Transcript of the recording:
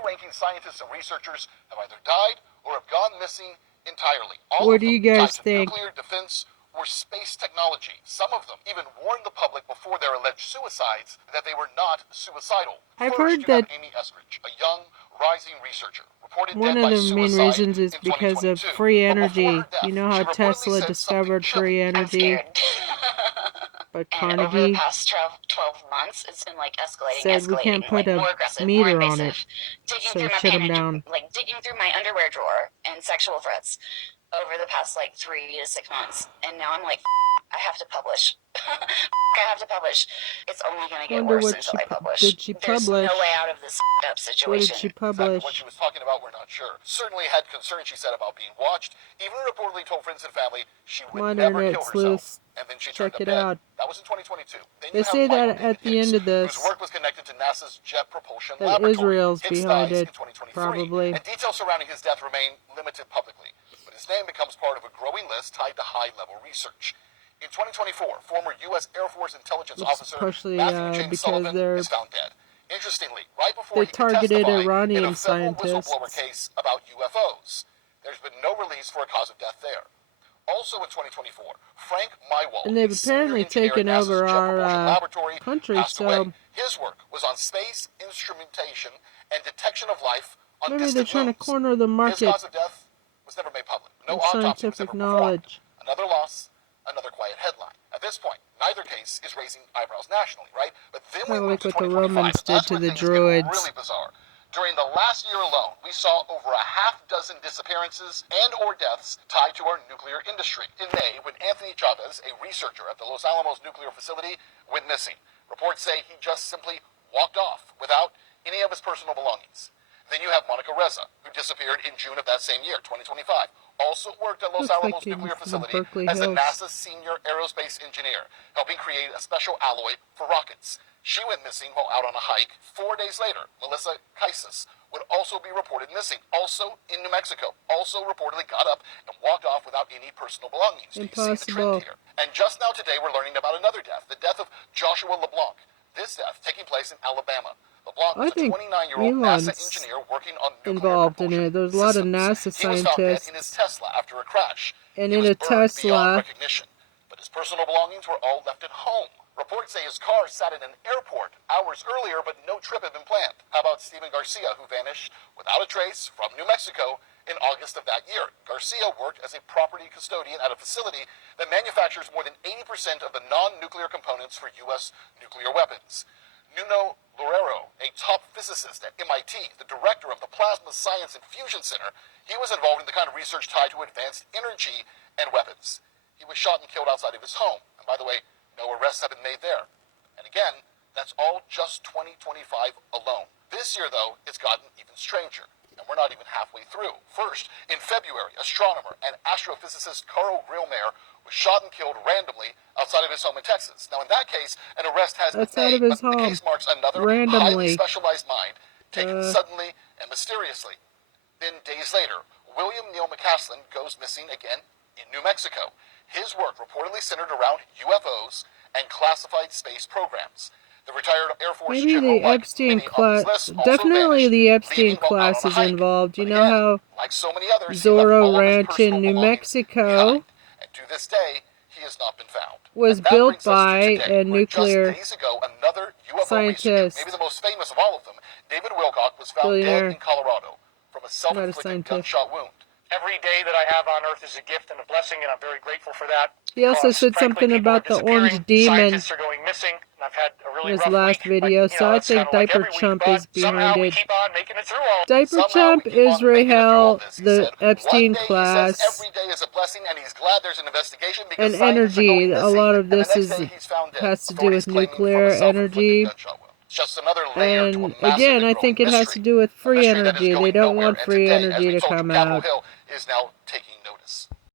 high-ranking scientists and researchers have either died or have gone missing entirely. All What of do them you guys tied to think? nuclear defense or space technology. Some of them even warned the public before their alleged suicides that they were not suicidal. I've First, heard you have that Amy Eskridge, a young, rising researcher, reported one dead of by the main suicide reasons is in because of 2022. free But before energy. her death, You know how she reportedly Tesla said something discovered chilling. free I'm energy, scared. but And over the Carnegie past 12 months, it's been like said we can't put like a more aggressive, more meter on it, invasive. Digging so through my shut them panic, down. like digging through my underwear drawer and sexual threats over the past like 3 to 6 months. And now I'm like, I have to publish. I have to publish. It's only going to get Wonder worse what until she I publish. did. She There's publish? no way out of this up What did situation. she Exactly what publish? she was talking about, we're not sure. Certainly had concerns, she said, about being watched. Even reportedly told friends and family she Come would on, never internet kill herself. sleuths, And then she turned check up it dead. out. That was in 2022. Then They you have say Michael that at David the Hicks, end of whose this, work was connected to NASA's Jet Propulsion that Laboratory. Israel's Hicks behind dies it, in 2023, probably. and details surrounding his death remain limited publicly. But his name becomes part of a growing list tied to high-level research. In 2024, former U.S. Air Force intelligence Looks officer partially Matthew James because Sullivan is found dead. Interestingly, right before they he could targeted testify in Iranian a federal whistleblower scientists. case about UFOs. There's been no release for a cause of death there. Also in 2024, Frank Mywald, And they've a senior apparently engineer taken at NASA's over Jet Propulsion our Laboratory, country, passed away. so His work was on space instrumentation and detection of life on maybe they're distant trying to moons. corner the His market cause of death was never made public. No of autopsy was scientific ever performed. knowledge. Another loss, another quiet headline. At this point, neither case is raising eyebrows nationally, right? But then we Kind of move like to what the 2025, Romans and did that's to where the things get Druids. really bizarre. During the last year alone, we saw over a half dozen disappearances and or deaths tied to our nuclear industry. In May, when Anthony Chavez, a researcher at the Los Alamos nuclear facility, went missing. Reports say he just simply walked off without any of his personal belongings. Then you have Monica Reza, who disappeared in June of that same year, 2025. Also worked at Los Looks Alamos like nuclear the facility Berkeley as a Hills. NASA senior aerospace engineer, helping create a special alloy for rockets. She went missing while out on a hike. 4 days later, Melissa Kaisis would also be reported missing, also in New Mexico. Also reportedly got up and walked off without any personal belongings. Do you see the trend here? And just now today, we're learning about another death, the death of Joshua LeBlanc. This death taking place in Alabama. LeBlanc was I think a 29-year-old NASA Elon's engineer working on nuclear involved in propulsion it. There's a lot of systems. NASA He was found dead in his scientists, Tesla after a crash. and He in was a burned beyond Tesla, recognition, but his personal belongings were all left at home. Reports say his car sat in an airport hours earlier, but no trip had been planned. How about Steven Garcia, who vanished without a trace from New Mexico in August of that year? Garcia worked as a property custodian at a facility that manufactures more than 80% of the non-nuclear components for U.S. nuclear weapons. Nuno Loureiro, a top physicist at MIT, the director of the Plasma Science and Fusion Center, he was involved in the kind of research tied to advanced energy and weapons. He was shot and killed outside of his home. And by the way, no arrests have been made there. And again, that's all just 2025 alone. This year, though, it's gotten even stranger. And we're not even halfway through. First, in February, astronomer and astrophysicist Carl Grillmeyer was shot and killed randomly outside of his home in Texas. Now, in that case, an arrest has been made, but the case marks another highly specialized mind taken suddenly and mysteriously. Then, days later, William Neal McCaslin goes missing again in New Mexico. His work reportedly centered around UFOs and classified space programs. The retired Air Force maybe general, the Epstein class, definitely the Epstein class is involved. You know how like so many others, Zorro Ranch in New Mexico and to this day, he has not been found. was built by today, a nuclear just days ago, another UFO scientist, maybe the most famous of all of them, David Wilcock, was found dead in Colorado from a self-inflicted gunshot wound. Every day that I have on Earth is a gift and a blessing, and I'm very grateful for that. He also said something about the orange demon Scientists are going missing, and I've had a really in his rough last week, video, but, so I think Diaper Chump is behind it. Diaper Chump, Israel, the Epstein class, Every day is a blessing, and he's glad there's an investigation because and energy. A lot of this has to do with nuclear energy. And again, I think it has to do with free energy. They don't want free energy to come out. Is now taking